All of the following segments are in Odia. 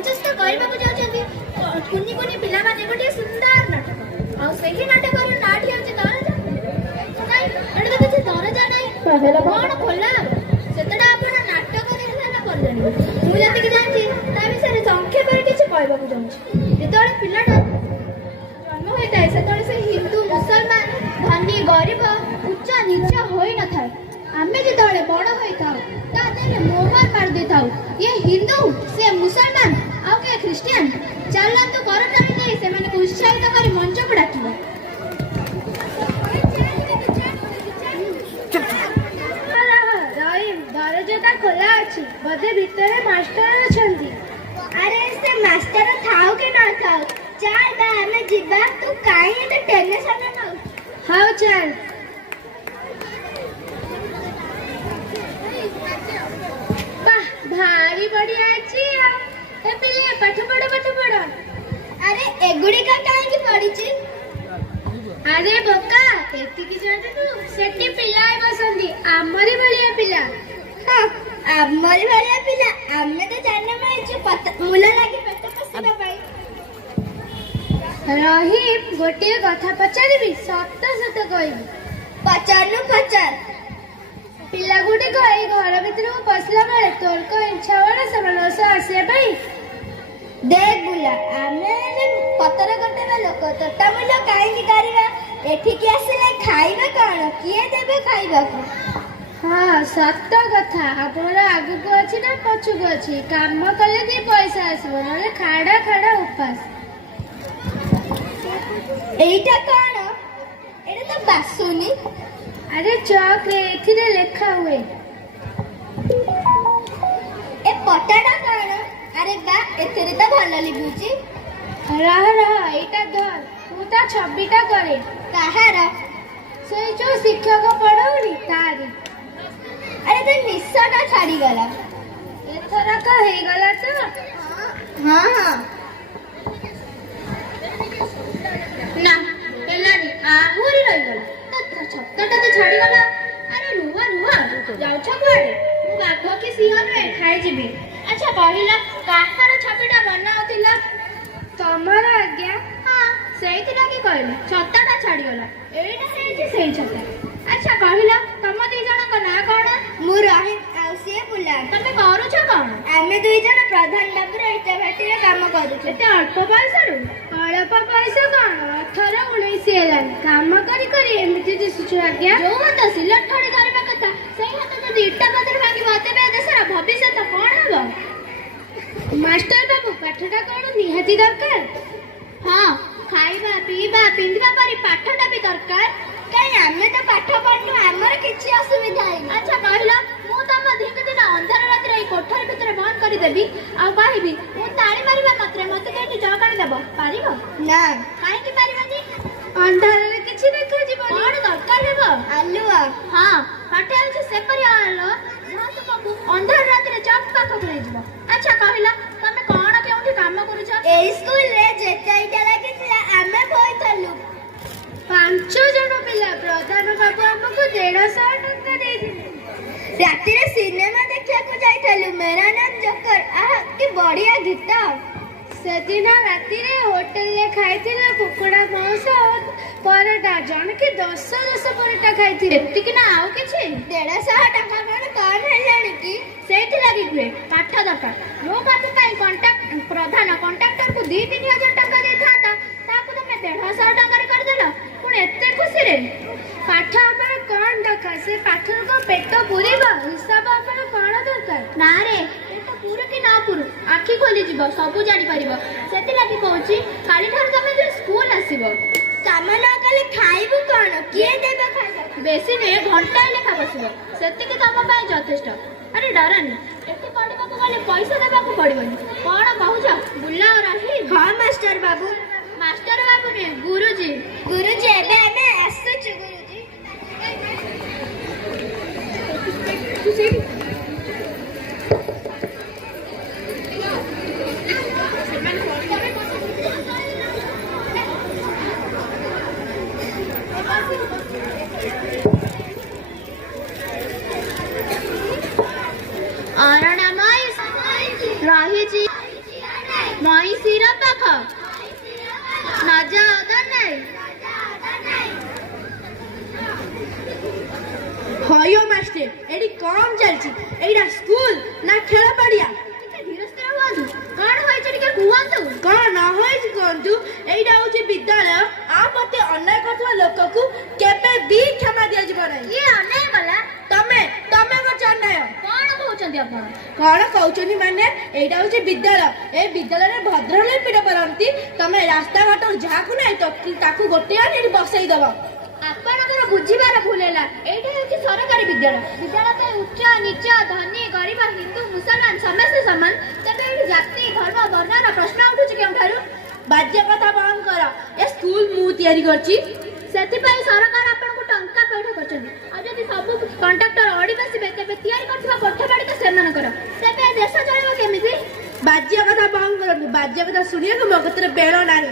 ମଞ୍ଚସ୍ଥ କରିବାକୁ ଯାଉଛନ୍ତି କୁନି କୁନି ପିଲାମାନେ ଗୋଟିଏ ସୁନ୍ଦର ନାଟକ। ଆଉ ସେହି ନାଟକର ନାଁଟି ହେଉଛି ଦରଜା। ନାଇଁ, ଏଠି ତ କିଛି ଦରଜା ନାହିଁ, କଣ ଖୋଲା ହବ ସେତେଟା ଆପଣ ନାଟକରେ ହେଲା ପରେ ଜାଣିବେ। ମୁଁ ଯେତିକି ଜାଣିଛି ତା ବିଷୟରେ ସଂକ୍ଷେପରେ କିଛି କହିବାକୁ ଚାହୁଁଛି। ଯେତେବେଳେ ପିଲାଟା ଜନ୍ମ ହୋଇଥାଏ ସେତେବେଳେ ସେ ହିନ୍ଦୁ ମୁସଲମାନ ଧନୀ ଗରିବ ଉଚ୍ଚ ନିଚ ହୋଇନଥାଏ। ଆମେ ଯେତେବେଳେ ବଡ଼ ହୋଇଥାଉ ତା ଦେହରେ ମୋହର ମାରି ଦେଇଥାଉ, ଇଏ ହିନ୍ଦୁ ସେ ମୁସଲମାନ ଆଉ କିଏ ଖ୍ରୀଷ୍ଟିଆନ, ଚାଲନ୍ତୁ କରଟାଣି ଦେଇ ସେମାନଙ୍କୁ ଉତ୍ସାହିତ କରି ମଞ୍ଚକୁ ଡାକିବ। ଦରଜାଟା ଖୋଲା ଅଛି, ବୋଧେ ଭିତରେ ମାଷ୍ଟର ଅଛନ୍ତି। ଆରେ ସେ ମାଷ୍ଟର ଥାଉ କି ନଥାଉ, ଚାଲ ବା ଆମେ ଯିବା। ତୁ କାହିଁ ଏତେ ଟେନସନ ନଉଛୁ? ହଉ ଚାଲ। ବାଃ, ଭାରି ବଢିଆ ଅଛି। ଏ ପିଲେ ପାଠ ପଢ ପାଠ ପଢ। ଆରେ ଏଗୁଡିକ କାହିଁକି ପଡିଛି? ଆରେ ବୋକା, ଏତିକି ଜାଣିନୁ ସେଠି ପିଲାଏ ବସନ୍ତି ଆମରି ଭଳିଆ ପିଲା। ଆମରି ଭଳିଆ ପିଲା? ଆମେ ତ ଜନ୍ମ ହେଇଛୁ ମୂଲ ଲାଗି ପେଟ ପୋଷିବା ପାଇଁ। ରହିମ, ଗୋଟିଏ କଥା ପଚାରିବି, ସତ ସତ କହିବି। ପଚାରୁନୁ ପଚାର। ପିଲା ଗୁଡ଼ିକ ଏଇ ଘର ଭିତରକୁ ପଶିଲା ବେଳେ ତୋର କଣ ଇଚ୍ଛା ହବ ନା ସେମାନଙ୍କ ସହ ଆସିବା ପାଇଁ? ଦେଖ ବୁଲା, ଆମେ ହେଲେ ପତର କଟେଇବା ଲୋକ, ତୋଟା ମୂଲ କାହିଁକି କରିବା? ଏଠିକି ଆସିଲେ ଖାଇବା କଣ? କିଏ ଦେବେ ଖାଇବାକୁ? ହଁ, ସତ କଥା। ଆମର ଆଗକୁ ଅଛି ନା ପଛକୁ ଅଛି? କାମ କଲେ ଦି ପଇସା ଆସିବ, ନହେଲେ ଖାଡ଼ା ଖାଡ଼ା ଉପାସ। ଏଇଟା କଣ? ଏଇଟା ତ ବାସୁନି। ଆରେ ଚକରେ ଏଥିରେ ଲେଖା ହୁଏ। ଏ ପଟାଟା କଣ? ଆରେ ବା, ଏଥିରେ ତ ଭଲ ଲିଭୁଛି। ରହ ରହ, ଏଇଟା ଧର, ମୁଁ ତା ଛବିଟା କରେ। କାହାର? ସେଇ ଯୋଉ ଶିକ୍ଷକ ପଢଉନି ତାରି। ଆରେ ତ ନିଶଟା ଛାଡିଗଲା। ଏଥରକ ହେଇଗଲା ତ? ହଁ ହଁ। ନା, ହେଲାନି, ଆହୁରି ରହିଗଲା। ଛତାଟା ତ ଛାଡିଗଲା। ଆରେ ରୁହ ରୁହ, ଯାଉଛ କୁଆଡେ? ମୁଁ ବାଘ କି ସିଂହ ନୁହେଁ, ଖାଇଯିବି। ଆଚ୍ଛା କହିଲ, କାହାର ଛବିଟା ବନାଉଥିଲା? ତମର ଆଜ୍ଞା। ହଁ, ସେଇଥିଲାଗି କହିଲି ଛତାଟା ଛାଡିଗଲା। ଏଇଟା ହେଇଛି ସେଇ ଛତା। ଆଚ୍ଛା କହିଲ, ତମ ଦି ଜଣଙ୍କ ନାଁ କଣ? ମୁଁ ରହିମ ଆଉ ସିଏ ବୁଲା। ତମେ କରୁଛ କଣ? ଆମେ ଦୁଇ ଜଣ ପ୍ରଧାନ ବାବୁର ଇଟା ଭାଟିରେ କାମ କରୁଛୁ। ଏତେ ଅଳ୍ପ ବୟସରୁ? ଅଳ୍ପ ବୟସ କଣ, 18 19 ହେଲାଣି। କାମ କରି କରି ଏମିତି ଦିଶୁଛୁ ଆଜ୍ଞା। ଯୋଉ ହାତ ସିଲଟ ଖଡ଼ି ଧରିବା କଥା, ସେଇ ହାତ ଯଦି ଇଟା ପଥର ଭାଙ୍ଗିବ, ତେବେ ଦେଶର ଭବିଷ୍ୟତ କଣ ହବ? ମାଷ୍ଟର ବାବୁ, ପାଠଟା କଣ ନିହାତି ଦରକାର? ହଁ, ଖାଇବା ପିଇବା ପିନ୍ଧିବା ପରି ପାଠଟା ବି ଦରକାର। କାଇଁ ଆମେ ତ ପାଠ ପଢିନୁ, ଆମର କିଛି ଅସୁବିଧା ହେଇନି। ଆଚ୍ଛା କହିଲ, ମୁଁ ତମ ଦିନ ଦିନ ଅନ୍ଧାର ରାତିରେ ଏଇ କୋଠରୀ ଭିତରେ ବନ୍ଦ କରିଦେବି ଆଉ କହିବି ମୁଁ ତାଳି ମାରିବା ମାତ୍ରେ ମତେ କେମିତି ଜଗାଣି ଦେବ, ପାରିବ? ନା। କାହିଁକି ପାରିବନି? ଅନ୍ଧାରରେ କିଛି ଦେଖାଯିବ। କଣ ଦରକାର ହେବ? ଆଲୁଅ। ହଁ, ପାଠ ହେଉଛି ସେପରି ଆଲୋ ଯାହା ତୁମକୁ ଅନ୍ଧାର ରାତିରେ ଚକ୍ ପାଖକୁ ନେଇଯିବ। ଆଚ୍ଛା କହିଲ, ତମେ କଣ କେଉଁଠି କାମ କରୁଛ? ଏଇ ସ୍କୁଲରେ ଯେତେ ଇଟା ଲାଗିଥିଲା ଆମେ ବୋଇଥିଲୁ। 5 ଜଣ ପିଲା। ପ୍ରଧାନ ବାବୁ ଆମକୁ 150 ଟଙ୍କା ଦେଇଥିଲେ। ରାତିରେ ସିନେମା ଦେଖିବାକୁ ଯାଇଥିଲୁ, ମେରା ନାମ ଜୋକର। ଆହା, କି ବଢିଆ ଗୀତ। ସେଦିନ ରାତିରେ ହୋଟେଲରେ ଖାଇଥିଲେ କୁକୁଡ଼ା ମାଂସ ପରଟା। ଜଣକେ 10 ପରଟା ଖାଇଥିଲେ। ଏତିକି ନା ଆଉ କିଛି? 150 ଟଙ୍କା କଣ କମ ହେଲାଣି କି? ସେଇଥିଲାଗି ହୁଏ ପାଠ ଦରକାର। ଯୋଉ କାମ ପାଇଁ ପ୍ରଧାନ କଣ୍ଟ୍ରାକ୍ଟରକୁ 2-3 ହଜାର ଟଙ୍କା ଦେଇଥାନ୍ତା, ତାକୁ ତମେ 150 ଟଙ୍କାରେ କରିଦେଲ, ପୁଣି ଏତେ ଖୁସିରେ। ପାଠ ଆମର କଣ ଦରକାର? ସେ ପାଠରୁ କଣ ପେଟ ପୁରିବ? ହିସାବ ଆମର କଣ ଦରକାର? ନା ରେ, ପେଟ ପୁରୁ କି ନ ପୁରୁ, ଆଖି ଖୋଲିଯିବ, ସବୁ ଜାଣିପାରିବ। ସେଥିଲାଗି କହୁଛି, କାଲିଠାରୁ ତମେ ଯେ ସ୍କୁଲ ଆସିବ। କାମ ନ କଲେ ଖାଇବୁ କଣ? କିଏ ଦେବ ଖାଇବାକୁ? ବେଶୀ ନୁହେଁ, ଘଣ୍ଟାଏ ଲେଖା ବସିବ, ସେତିକି ତମ ପାଇଁ ଯଥେଷ୍ଟ। ଆରେ ଡରନି, ଏଠି ପଢିବାକୁ ଗଲେ ପଇସା ଦେବାକୁ ପଡିବନି। କଣ କହୁଛ ବୁଲା ଓ ରହିମ? ହଁ ମାଷ୍ଟର ବାବୁ। ମାଷ୍ଟର ବାବୁ ନୁହେଁ, ଗୁରୁଜୀ। ଗୁରୁଜୀ, ଏବେ ଆମେ ଆସୁଛୁ ଗୁରୁଜୀ। ଅରଣାମୟ ରହିଛି। ମଇଁଷିର ପାଖ ନଜା ଅଦା ନାଇଁ ହୟ ମାଷ୍ଟ୍ରେ ଏଠି କଣ ଚାଲିଛି? ଏଇଟା ସ୍କୁଲ ନା ଖେଳ ପଡିଆ? ଧୀର ସ୍ଥିର ହୁଅନ୍ତୁ। କଣ ହୋଇଛି ଟିକେ କୁହନ୍ତୁ। କଣ ନ ହୋଇଛି କୁହନ୍ତୁ? ଏଇଟା ହଉଛି ବିଦ୍ୟାଳୟ। ଆ ପ୍ରତି ଅନ୍ୟାୟ କରୁଥିବା ଲୋକକୁ କେବେ ବି କ୍ଷମା ଦିଆଯିବ ନାହିଁ। କିଏ ଅନ୍ୟାୟ କଲା? ତମେ କରୁଛ ଅନ୍ୟାୟ। କଣ କହୁଛନ୍ତି ଆପଣ? କଣ କହୁଛନ୍ତି ମାନେ ଏଇଟା ହଉଛି ବିଦ୍ୟାଳୟ। ଏ ବିଦ୍ୟାଳୟରେ ଭଦ୍ରଲୋକ ପଢନ୍ତି। ତମେ ରାସ୍ତାଘାଟ ଯାହାକୁ ନାହିଁ ତାକୁ ଗୋଟେ ଆଣି ଏଠି ବସେଇ ଦବ। ଆପଣଙ୍କର ବୁଝିବାର ଭୁଲ ହେଲା। ଏଇଟା ହେଉଛି ସରକାରୀ ବିଦ୍ୟାଳୟ। ବିଦ୍ୟାଳୟ ପାଇଁ ଉଚ୍ଚ ନିଚ ଧନୀ ଗରିବ ହିନ୍ଦୁ ମୁସଲମାନ ସମସ୍ତେ ସମାନ। ତେବେ ଏଠି ଜାତି ଧର୍ମ ବର୍ଣ୍ଣର ପ୍ରଶ୍ନ ଉଠୁଛି କେଉଁଠାରୁ? ବାଜ୍ୟ କଥା ବନ୍ଦ କର। ଏ ସ୍କୁଲ ମୁଁ ତିଆରି କରିଛି। ସେଥିପାଇଁ ସରକାର ଆପଣଙ୍କୁ ଟଙ୍କା ପୈଠ କରିଛନ୍ତି। ଆଉ ଯଦି ସବୁ କଣ୍ଟ୍ରାକ୍ଟର ଅଡି ବସିବେ ତେବେ ତିଆରି କରୁଥିବା କୋଠବାଡ଼ି ତ ସେମାନଙ୍କର। ତେବେ ଦେଶ ଚଳିବ କେମିତି? ବାଜ୍ୟ କଥା ବନ୍ଦ କରନ୍ତୁ। ବାଜ୍ୟ କଥା ଶୁଣିବାକୁ ମୋ କତିରେ ବେଳ ନାହିଁ।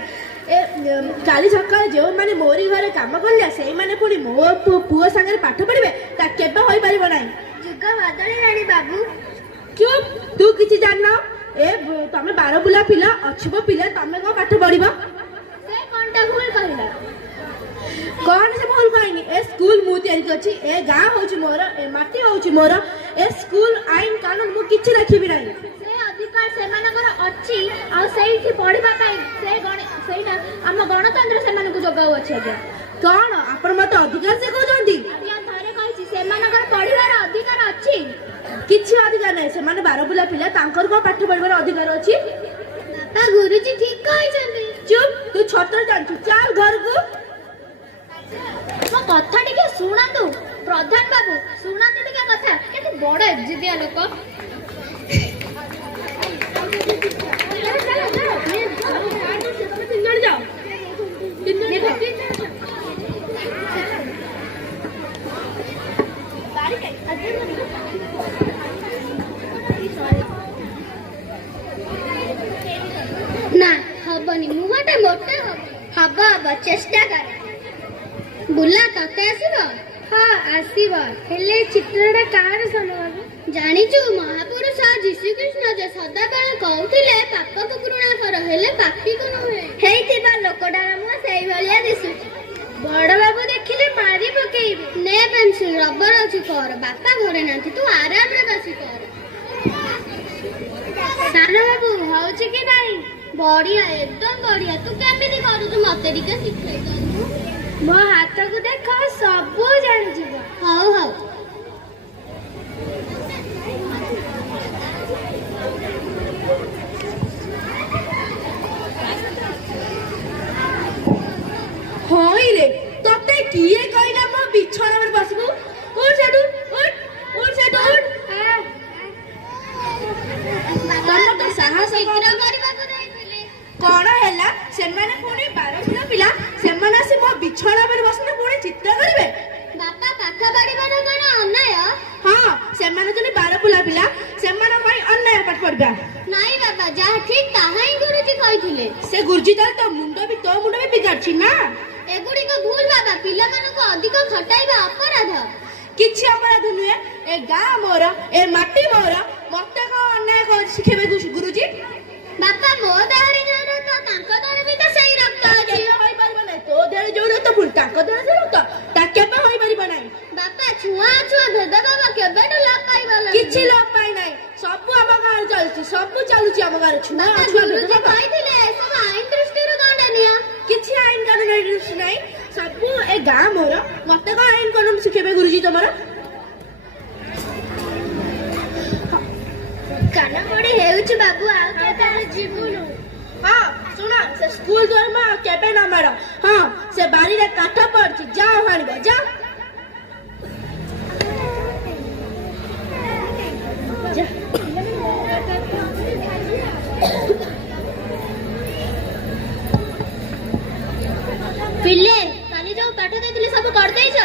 କାଲି ସକାଳେ ଯେଉଁମାନେ ମୋରି ଘରେ କାମ କଲେ ସେଇମାନେ ପୁଣି ମୋ ପୁଅ ସାଙ୍ଗରେ ପାଠ ପଢିବେ, ତା କେବେ ହୋଇପାରିବ ନାହିଁ। ଯୁଗ ବଦଳିଲାଣି ବାବୁ। ଚୁପ୍, ତୁ କିଛି ଜାଣିନ। ତମେ ବାରବୁଲା ପିଲା ଅଛୁବ ପିଲା, ତମେ କଣ ପାଠ ପଢିବ? ସେ କଣଟା ଭୁଲ କହିଲା? କଣ ସେ ଭୁଲ କହିନି? ଏ ସ୍କୁଲ ମୁଁ ତିଆରି କରିଛି। ଏ ଗାଁ ହଉଛି ମୋର, ଏ ମାଟି ହଉଛି ମୋର। ଏ ସ୍କୁଲ ଆଇନ କାନୁନ ମୁଁ କିଛି ଦେଖିବି ନାହିଁ। ସେ ଅଧିକାର ସେମାନଙ୍କର ଅଛି। ଆଉ ସେଇଠି ପଢିବା ପାଇଁ ସେଇଟା ଆମ ଗଣତନ୍ତ୍ର ସେମାନଙ୍କୁ ଯୋଗାଉଅଛି। ଆଜ୍ଞା କଣ ଆପଣ ମତେ ଅଧିକାର ସେ କହୁଛନ୍ତି? ଆଜ୍ଞା ଥରେ କହିଛି ସେମାନଙ୍କର ପଢିବାର ଅଧିକାର ଅଛି। କିଛି ଅଧିକାର ନାହିଁ। ସେମାନେ ବାରବୁଲା ପିଲା, ତାଙ୍କର କଣ ପାଠ ପଢିବାର ଅଧିକାର ଅଛି? ବାପା ଗୁରୁଜୀ ଠିକ କହିଛନ୍ତି। ଚୁପ୍, ତୁ ଛତ୍ର ଜାଣିଛୁ, ଚାଲ ଘରକୁ। ମୋ କଥା ଟିକେ ଶୁଣନ୍ତୁ ପ୍ରଧାନ ବାବୁ, ଶୁଣନ୍ତୁ ଟିକେ କଥା। କେତେ ବଡ ଏଜିଦିଆ ଲୋକ। ନା ହବନି, ମୁହଁଟା ମୋଟା ହବ ଚେଷ୍ଟା କର। ବୁଲା ତତେ ଆସିବ? ହଁ ଆସିବ। ହେଲେ ଚିତ୍ରଟା କାହାର ସମବାବୁ? ଜାଣିଛୁ ମହାପୁରୁଷ ଯୀଶୁଖ୍ରୀଷ୍ଟ ଯେ ସଦାବେଳେ କହୁଥିଲେ ପାପକୁ ଘୃଣା କର, ହେଲେ ପାପୀକୁ ନୁହେଁ। ହେଇଥିବା ଲୋକଟାର ମୁହଁ ସେଇଭଳିଆ ଦିଶୁଛି। ବଡ ବାବୁ ଦେଖିଲେ ମାରି ପକେଇବେ। ନେ ପେନ୍ସିଲ ରବର ଅଛି, କର। ବାପା ଘରେ ନାହାନ୍ତି, ତୁ ଆରାମରେ ବସି କର। ସାନ ବାବୁ ହଉଛି କି ନାହିଁ? ବଢିଆ, ଏକଦମ ବଢିଆ। ତୁ କେମିତି କରୁଛୁ ମତେ ଟିକେ ଶିଖେଇ ଦଉନୁ? ମୋ ହାତକୁ ଦେଖ, ସବୁ ଜାଣିଯିବ। ହଉ ହଉ। ହଇରେ, ତତେ କିଏ କହିଲା ମୋ ବିଛଣାରେ ବସିବୁ? ଉଠ ସେଠୁ, ଉଠ ସେଠୁ, ଉଠ। ତମର ତ ସାହସ କରିବାକୁ ଦେଇଥିଲେ। କଣ ହେଲା? ସେମାନେ ପୁଣି ବାରବୁଲା ପିଲା, ସେମାନେ ଆସି ମୋ ବିଛଣା ଉପରେ ବସିଲେ ପୁଣି ଚିତ୍ର କରିବେ? ବାପା ପାଠ ପଢିବାର କଣ ଅନ୍ୟାୟ? ହଁ, ସେମାନେ ଯଦି ବାରବୁଲା ପିଲା, ସେମାନଙ୍କ ପାଇଁ ଅନ୍ୟାୟ ପାଠ ପଢିବା। ନାଇଁ ବାପା, ଯାହା ଠିକ ତାହା ହିଁ ଗୁରୁଜୀ କହିଥିଲେ। ସେ ଗୁରୁଜୀ ତାହେଲେ ତୋ ମୁଣ୍ଡ ବି ବିଗାଡୁଛି ନା? ଏଗୁଡିକ ଭୁଲ ବାବା। ପିଲାମାନଙ୍କୁ ଅଧିକ ଖଟାଇବା ଅପରାଧ। କିଛି ଅପରାଧ ନୁହେଁ। ଏ ଗାଁ ମୋର, ଏ ମାଟି ମୋର। ମତେ କଣ ଅନ୍ୟାୟ ଶିଖେଇବେ ଗୁରୁଜୀ? ବାପା ମୋ ଦେହରେ ଯୋଉ ରକ୍ତ, ତାଙ୍କ ଦେହରେ ବି ତ ସେଇ ରକ୍ତ ଅଛି। ହୋଇପାରିବ ନାହିଁ। ତୋ ଦେହରେ ଯୋଉ ରକ୍ତ, ପୁଣି ତାଙ୍କ ଦେହରେ ସେ ରକ୍ତ, ତା କେବେ ହୋଇପାରିବ ନାହିଁ। ବାପା ଛୁଆ ଭେଦଭାବ କେବେଠୁ ଲୋପ ପାଇଗଲାଣି। କିଛି ଲୋପ ପାଇ ନାହିଁ। ସବୁ ଆମ ଗାଁରେ ଚାଲିଛି, ସବୁ ଚାଲୁଛି ଆମ ଗାଁରେ। ଛୁଆ ଗୁରୁଜୀ କହିଥିଲେ ଏସବୁ ଆଇନ ଦୃଷ୍ଟିରୁ ଦଣ୍ଡନୀୟ। କିଛି ଆଇନ କାନୁନ ନାହିଁ। ସବୁ ଏ ଗାଁ ମୋର। ମତେ କଣ ଆଇନ କାନୁନ ଶିଖେଇବେ ଗୁରୁଜୀ ତମର? କାନ ପଡି ହେଉଛି ବାବୁ, ଆଉ କେତେବେଳେ ଯିବୁନୁ? ହଁ ଶୁଣ, ସେ ସ୍କୁଲ ଦ୍ୱାର କେବେ ନ ମାର। ହଁ, ସେ ବାରିରେ କାଠ ପଡିଛି, ଯାଅ ଆଣିବ, ଯାଅ। ପିଲେ କାଲି ଯୋଉ ପାଠ ଦେଇଥିଲି ସବୁ କରିଦେଇଛ?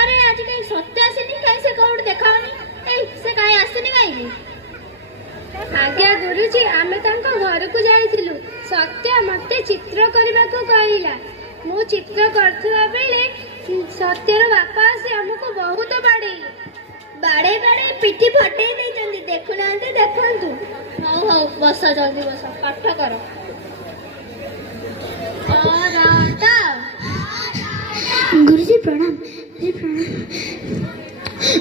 ଆରେ ଆଜି କାହିଁ ସତ୍ୟ ଆସିନି? କାହିଁ ସେ କୋଉଠି ଦେଖାଉନି? ସେ କାହିଁ ଆସିନି କାହିଁକି? ଆଜ୍ଞା ଗୁରୁଜୀ, ଆମେ ତାଙ୍କ ଘରକୁ ଯାଇଥିଲୁ। ସତ୍ୟ ମତେ ଚିତ୍ର କରିବାକୁ କହିଲା। ମୁଁ ଚିତ୍ର କରୁଥିବା ବେଳେ ସତ୍ୟର ବାପା ଆସି ଆମକୁ ବହୁତ ବାଡେଇ ପିଠି ଫଟେଇ ଦେଇଛନ୍ତି। ଦେଖୁନାହାନ୍ତି, ଦେଖନ୍ତୁ। ହଉ ହଉ ହଉ ବସ ଜଲ୍ଦି ବସ ପାଠ କର। गुरुजी प्रणाम।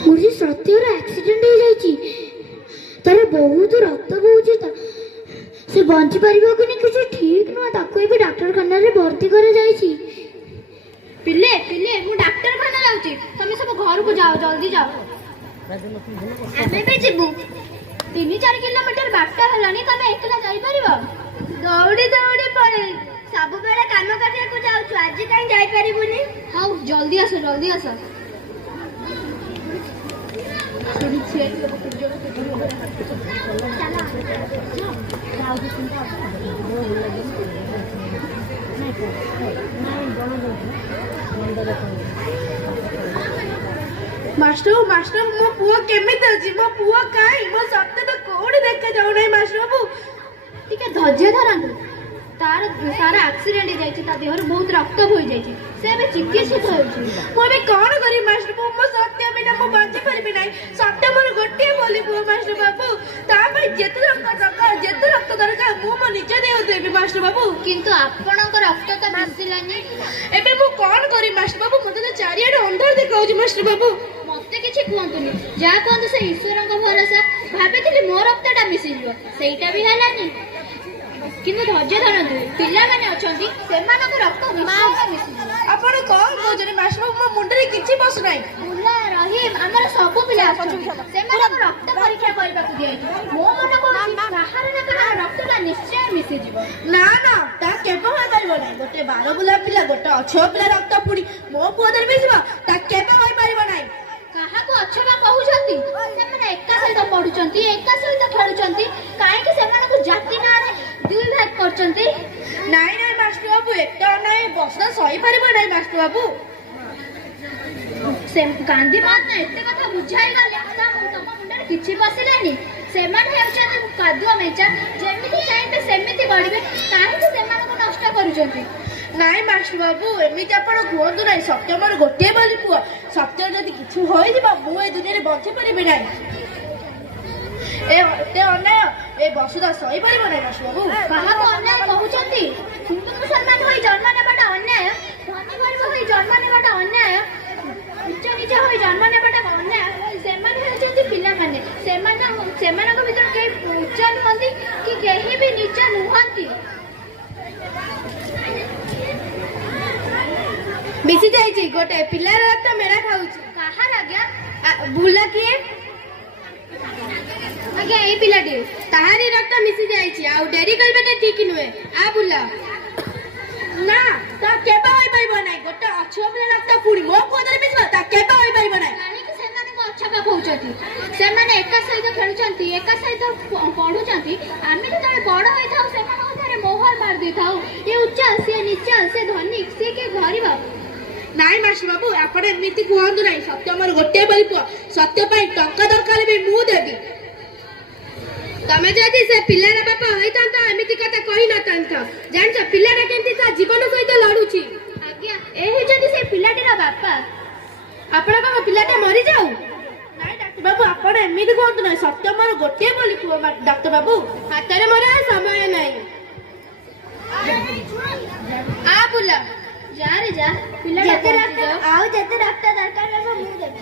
गुरुजी सत्यର ଆକ୍ସିଡେଣ୍ଟ ହେଇଯାଇଛି, ତାର ବହୁତ ରକ୍ତ ବହୁଛି, ସେ ବଞ୍ଚି ପାରିବ କି ନାହିଁ କିଛି ଠିକ ନୁହଁ। ତାକୁ ଏବେ ଡାକ୍ତରଖାନାରେ ଭର୍ତ୍ତି କରାଯାଇଛି। ପିଲେ ପିଲେ ମୁଁ ଡାକ୍ତରଖାନା ଯାଉଛି, ତମେ ସବୁ ଘରକୁ ଯାଅ, ଜଲ୍ଦି ଯାଅ। ଆମେ ବି ଯିବୁ। 3-4 କିଲୋମିଟର ବାଟ ହେଲାଣି, ତମେ ଏକଲା ଯାଇପାରିବ? ଦୌଡ଼ି ଦୌଡ଼ି ପଳେଇ ସବୁବେଳେ କାମ କରିବାକୁ ଯାଉଛୁ, ଆଜି କାହିଁ ଯାଇପାରିବୁନି? ହଉ ଜଲ୍ଦି ଆସ, ଜଲ୍ଦି ଆସ। ମାଷ୍ଟର ମାଷ୍ଟର ମୋ ପୁଅ କେମିତି ଅଛି? ମୋ ପୁଅ କାହିଁ? ମୋ ସତ୍ୟ ତ କୋଉଠି ଦେଖା ଯାଉନାହିଁ ମାଷ୍ଟର ବାବୁ। ଟିକେ ଧୈର୍ଯ୍ୟ ଧରନ୍ତୁ। ତାର ଆକ୍ସିଡେଣ୍ଟ ହେଇଯାଇଛି, ତା ଦେହରୁ ବହୁତ ରକ୍ତ ବୋହିଯାଇଛି, ସେ ଏବେ ଚିକିତ୍ସିତ ହେଉଛି। ମୁଁ ଏବେ କଣ କରିବି ମାଷ୍ଟର ବାବୁ? ମୋ ସତ୍ୟ ବିନା ମୁଁ ବଞ୍ଚି ପାରିବି ନାହିଁ। ସତ୍ୟ ମୋର ଗୋଟିଏ ବୋଲି ପୁଅ ମାଷ୍ଟର ବାବୁ। ତା ପାଇଁ ଯେତେ ରକ୍ତ ଦରକାର ମୁଁ ମୋ ନିଜ ଦେହ ଦେବି ମାଷ୍ଟର ବାବୁ। କିନ୍ତୁ ଆପଣଙ୍କ ରକ୍ତ ତ ମିଶିଲାନି। ଏବେ ମୁଁ କଣ କରିବି ମାଷ୍ଟର ବାବୁ? ମତେ ତ ଚାରିଆଡେ ଅନ୍ଧାର ଦେଖାଉଛି ମାଷ୍ଟର ବାବୁ। ମତେ କିଛି କୁହନ୍ତୁନି, ଯାହା କୁହନ୍ତୁ ସେ ଈଶ୍ୱରଙ୍କ ଭରସା। ଭାବିଥିଲି ମୋ ରକ୍ତଟା ମିଶିଯିବ, ସେଇଟା ବି ହେଲାନି। କିନ୍ତୁ ଧୈର୍ଯ୍ୟ ଧରନ୍ତୁ, ପିଲାମାନେ ଅଛନ୍ତି, ସେମାନଙ୍କ ରକ୍ତ ମିଶିଯିବ। ଆପଣ କଣ କହୁଛନ୍ତି ମାଷ୍ଟର ବାବୁ? ମୋ ମୁଣ୍ଡରେ କିଛି ପଶୁନାହିଁ। ମୁଲା, ରହିମ, ଆମର ସବୁ ପିଲା ଅଛନ୍ତି, ସେମାନଙ୍କ ରକ୍ତ ପରୀକ୍ଷା କରିବାକୁ ଦିଆଯାଇଛି। ମୋ ମନେ କହୁଛି କାହାର ନା କାହାର ରକ୍ତଟା ନିଶ୍ଚୟ ମିଶିଯିବ। ନା ନା, ତା କେବେ ହୋଇପାରିବ ନାହିଁ। ଗୋଟେ 12 ବୁଲା ପିଲା, ଗୋଟେ ଅଛୁଆ ପିଲା ରକ୍ତ ପୁଣି ମୋ ପୁଅ ଦେହରେ ମିଶିବ, ତା କେବେ ହୋଇପାରିବ ନାହିଁ। କାହାକୁ ଅଛବା କହୁଛନ୍ତି? ସେମାନେ ଏକା ସହିତ ପଢୁଛନ୍ତି, ଏକା ସହିତ ଖେଳୁଛନ୍ତି, କାହିଁକି ସେମାନଙ୍କୁ ଜାତି ନାଁରେ 2 ଭାଗ କରୁଛନ୍ତି? ନାଇଁ ନାଇଁ ମାଷ୍ଟର ବାବୁ, ଏତେ ଅନ୍ୟାୟ ବର୍ଷା ସହିପାରିବ ନାହିଁ ମାଷ୍ଟର ବାବୁ। ଗାନ୍ଧୀ ମହାତ୍ମା ଏତେ କଥା ବୁଝାଇଗଲେ, ତମ ମୁଣ୍ଡରେ କିଛି ପଶିଲାନି? ସେମାନେ ହେଉଛନ୍ତି କାଦୁଅ ମେଚା, ଯେମିତି ଚାହିଁବେ ସେମିତି ବଢିବେ, କାହିଁକି ସେମାନଙ୍କୁ ନଷ୍ଟ କରୁଛନ୍ତି? ନାଇଁ ମାଷ୍ଟର ବାବୁ, ଏମିତି ଆପଣ କୁହନ୍ତୁ ନାହିଁ। ସତ୍ୟ ମୋର ଗୋଟିଏ ବୋଲି ପୁଅ। ସତ୍ୟ ଯଦି କିଛି ହୋଇଯିବ, ମୁଁ ଏ ଦୁନିଆରେ ବଞ୍ଚି ପାରିବି ନାହିଁ। ଏତେ ଅନ୍ୟାୟ ଏ ବସୁଧା ସହିପାରିବ ନାହିଁ ମାଷ୍ଟର ବାବୁ। କାହାକୁ ଅନ୍ୟାୟ କହୁଛନ୍ତି? ହିନ୍ଦୁ ମୁସଲମାନ ହୋଇ ଜନ୍ମ ନେବାଟା ଅନ୍ୟାୟ, ଧନୀ ଗରିବ ହୋଇ ଜନ୍ମ ନେବାଟା ଅନ୍ୟାୟ, ଉଚ୍ଚ ନିଚ ହୋଇ ଜନ୍ମ ନେବାଟା ଅନ୍ୟାୟ। ସେମାନେ ହେଉଛନ୍ତି ପିଲାମାନେ, ସେମାନଙ୍କ ଭିତରୁ କେହି ଉଚ୍ଚ ନୁହନ୍ତି କି କେହି ବି ନିଚ ନୁହନ୍ତି। ମିଶି ଯାଇଛି, ଗୋଟେ ପିଲାର ରକ୍ତ ମେଳା ଖାଉଛି। କାହାର ଆଜ୍ଞା? ବୁଲା କିଏ? ଆଜ୍ଞା ଏଇ ପିଲାଟି। ତାହାରି ରକ୍ତ ମିଶି ଯାଇଛି, ଆଉ ଡେରି କରିବାଟା ଠିକ ନୁହେଁ। ବୁଲା ନା, ତା କେବେ ହୋଇପାରିବ ନାହିଁ। ଗୋଟେ ଅଛୁଆ ପିଲା ରକ୍ତ ପୁଣି ମୋ ପୁଅ ଦେହରେ ମିଶିବ, ତା କେବେ ହୋଇପାରିବ ନାହିଁ। କାହିଁକି ସେମାନଙ୍କୁ ଅଛପା କହୁଛନ୍ତି? ସେମାନେ ଏକା ସହିତ ଖେଳୁଛନ୍ତି, ଏକା ସହିତ ପଢୁଛନ୍ତି। ଆମେ ଯେତେବେଳେ ବଡ ହୋଇଥାଉ, ସେମାନଙ୍କ ମଧ୍ୟରେ ମୋହର ମାରି ଦେଇଥାଉ। ଏ ଉଚ୍ଚ, ସିଏ ନିଚ, ସେ ଧନୀ, ସିଏ କିଏ ଗରିବ। ନାଇଁ ମାଷ୍ଟର ବାବୁ, ଆପଣ ଏମିତି କୁହନ୍ତୁ ନାହିଁ। ସତ୍ୟ ମୋର ଗୋଟିଏ ବୋଲି ପୁଅ। ସତ୍ୟ ପାଇଁ ଟଙ୍କା ଦରକାର ବି ମୁଁ ଦେବି। ତମେ ଯଦି ସେ ପିଲାର ବାପା ହୋଇଥାନ୍ତ, ଏମିତି କଥା କହିନଥାନ୍ତ। ଜାଣିଛ ପିଲାଟା କେମିତି ତା ଜୀବନ ସହିତ ଲଢୁଛି? ଆଜ୍ଞା ଏ ହେଉଛନ୍ତି ସେ ପିଲାଟିର ବାପା। ଆପଣ ବାବା ପିଲାଟା ମରିଯାଉ। ନାଇଁ ଡାକ୍ତର ବାବୁ, ଆପଣ ଏମିତି କୁହନ୍ତୁ ନାହିଁ। ସତ୍ୟ ମୋର ଗୋଟିଏ ବୋଲି ପୁଅ ଡାକ୍ତର ବାବୁ। ହାତରେ ମୋର ସମୟ ନାହିଁ। ବୁଲା ଯାରେ ଯା, ଯେତେ ରକ୍ତ ଦରକାର ହେବ ମୁଁ ଦେବି।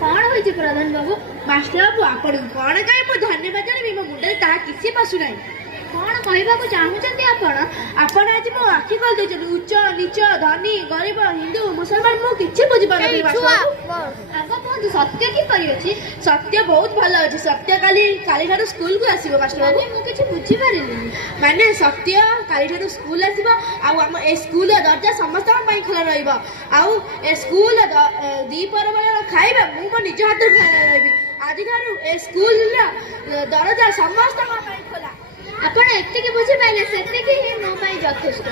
କଣ ହୋଇଛି ପ୍ରଧାନ ବାବୁ? ମାଷ୍ଟର ବାବୁ, ଆପଣଙ୍କୁ କଣ କାହିଁ ମୁଁ ଧନ୍ୟବାଦ ଜଣାଇବି? ମୋ ମୁଣ୍ଡରେ ତାହା କିଛି ପଶୁନାହିଁ। କଣ କହିବାକୁ ଚାହୁଁଛନ୍ତି ଆପଣ? ଆପଣ ଆଜି ମୋ ଆଖି ଖୋଲି ଦେଇଛନ୍ତି। ଉଚ୍ଚ ନିଚ, ଧନୀ ଗରିବ, ହିନ୍ଦୁ ମୁସଲମାନ ମୁଁ କିଛି ବୁଝିପାରୁନି। ଆଗ କୁହନ୍ତୁ, ସତ୍ୟ କିପରି ଅଛି? ସତ୍ୟ ବହୁତ ଭଲ ଅଛି। ସତ୍ୟ କାଲିଠାରୁ ସ୍କୁଲକୁ ଆସିବ ମାଷ୍ଟର ବାବୁ। ମୁଁ କିଛି ବୁଝିପାରିଲିନି। ମାନେ ସତ୍ୟ କାଲିଠାରୁ ସ୍କୁଲ ଆସିବ, ଆଉ ଆମ ଏ ସ୍କୁଲର ଦରଜା ସମସ୍ତଙ୍କ ପାଇଁ ଖୋଲା ରହିବ। ଆଉ ଏ ସ୍କୁଲ ଦ୍ୱିପହର ବେଳର ଖାଇବା ମୁଁ ମୋ ନିଜ ହାତରୁ ଖାଇବି। ଆଜିଠାରୁ ଏ ସ୍କୁଲର ଦରଜା ସମସ୍ତଙ୍କ ପାଇଁ ଖୋଲା। ଆପଣ ଏତିକି ବୁଝିପାରିଲେ, ସେତିକି ହିଁ ମୋ ପାଇଁ ଯଥେଷ୍ଟ।